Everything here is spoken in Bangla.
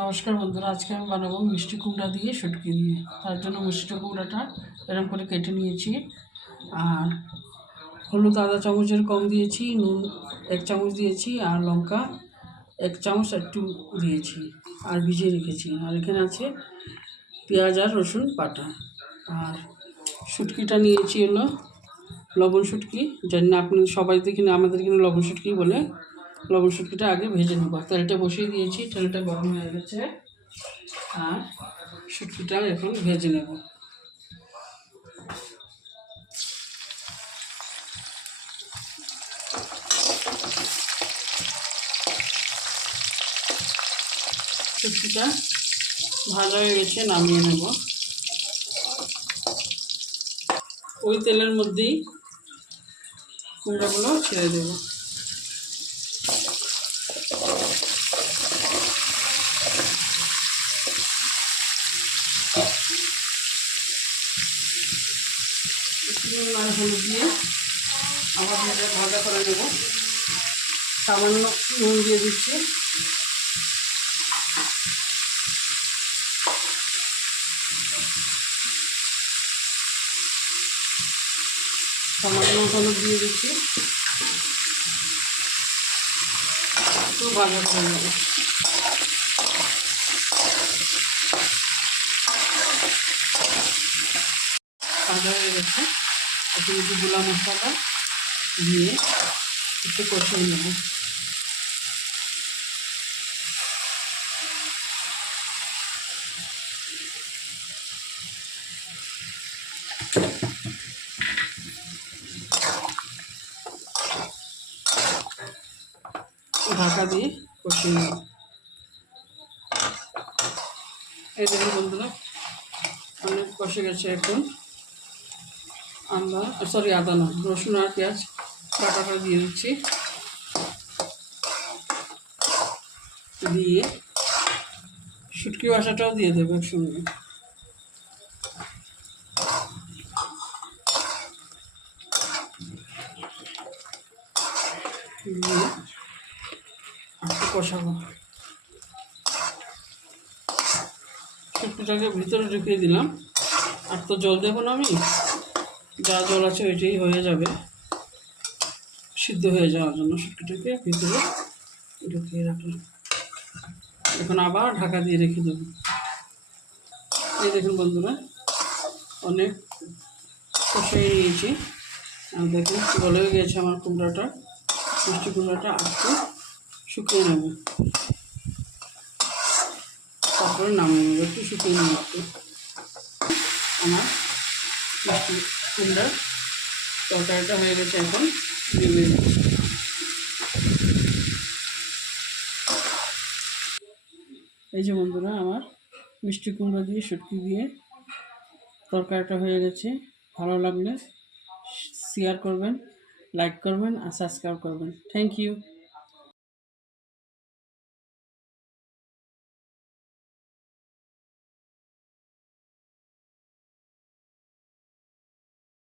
নমস্কার বন্ধুরা, আজকে আমি বানাবো মিষ্টি কুমড়া দিয়ে শুটকি দিয়ে। তার জন্য মিষ্টি কুমড়াটা এরকম করে কেটে নিয়েছি, আর হলুদ আধা চামচের কম দিয়েছি, নুন 1 চামচ দিয়েছি, আর লঙ্কা 1 চামচ একটু দিয়েছি, আর ভিজিয়ে রেখেছি। আর এখানে আছে পেঁয়াজ আর রসুন বাটা। আর শুটকিটা নিয়েছি হলো লবণ শুটকি, জানি না আপনি সবাই এখানে, আমাদের এখানে লবণ শুটকি বলে। লবণ শুটকিটা আগে ভেজে নেব। তেলটা বসিয়ে দিয়েছি, তেলটা গরম হয়ে গেছে, আর শুটকিটা এখন ভেজে নেব। শুটকিটা ভাজা হয়ে গেছে, নামিয়ে নেব। ওই তেলের মধ্যেই কুমড়াগুলো ছেড়ে দেব। আর হলুদ দিয়ে আবার ভাজা করে নেব। সামান্য নুন দিয়ে দিচ্ছি, সামান্য হলুদ দিয়ে দিচ্ছি, একটু ভাজা করে নেব। ভাজা হয়ে গেছে, এখন একটু গুঁড়া মশলাটা দিয়ে একটু কষিয়ে নেব। ঢাকা দিয়ে কষিয়ে নেব। এই দেখুন বন্ধুরা, অনেক কষে গেছে। এখন আদা না, রসুন আর পেঁয়াজ বাটাটা দিয়ে দিচ্ছি, দিয়ে শুটকি বাটাটাও দিয়ে দেবো একসঙ্গে। দিয়ে একটু কষাবো। শুটকিটাকে ভিতরে ঢুকিয়ে দিলাম, আর তো জল দেবো না আমি, যা জল আছে ওইটাই হয়ে যাবে, সিদ্ধ হয়ে যাওয়ার জন্য শুটকিটাকে ভিতরে ঢুকিয়ে রাখলাম। এখন আবার ঢাকা দিয়ে রেখে দেবো। এই দেখুন বন্ধুরা, অনেক কষিয়ে নিয়েছি, আর দেখুন গলেও গেছে আমার কুমড়াটা। মিষ্টি কুমড়াটা একটু শুকিয়ে নেব, তারপরে নামিয়ে নেব। একটু শুকিয়ে নেব একটু। আমার মিষ্টি কুমড়ার তরকারিটা হয়ে গেছে, এখন নামিয়ে নেব। এই যে বন্ধুরা, আমার মিষ্টি কুমড়া দিয়ে শুটকি দিয়ে তরকারিটা হয়ে গেছে। ভালো লাগলে শেয়ার করবেন, লাইক করবেন আর সাবস্ক্রাইব করবেন। Thank you.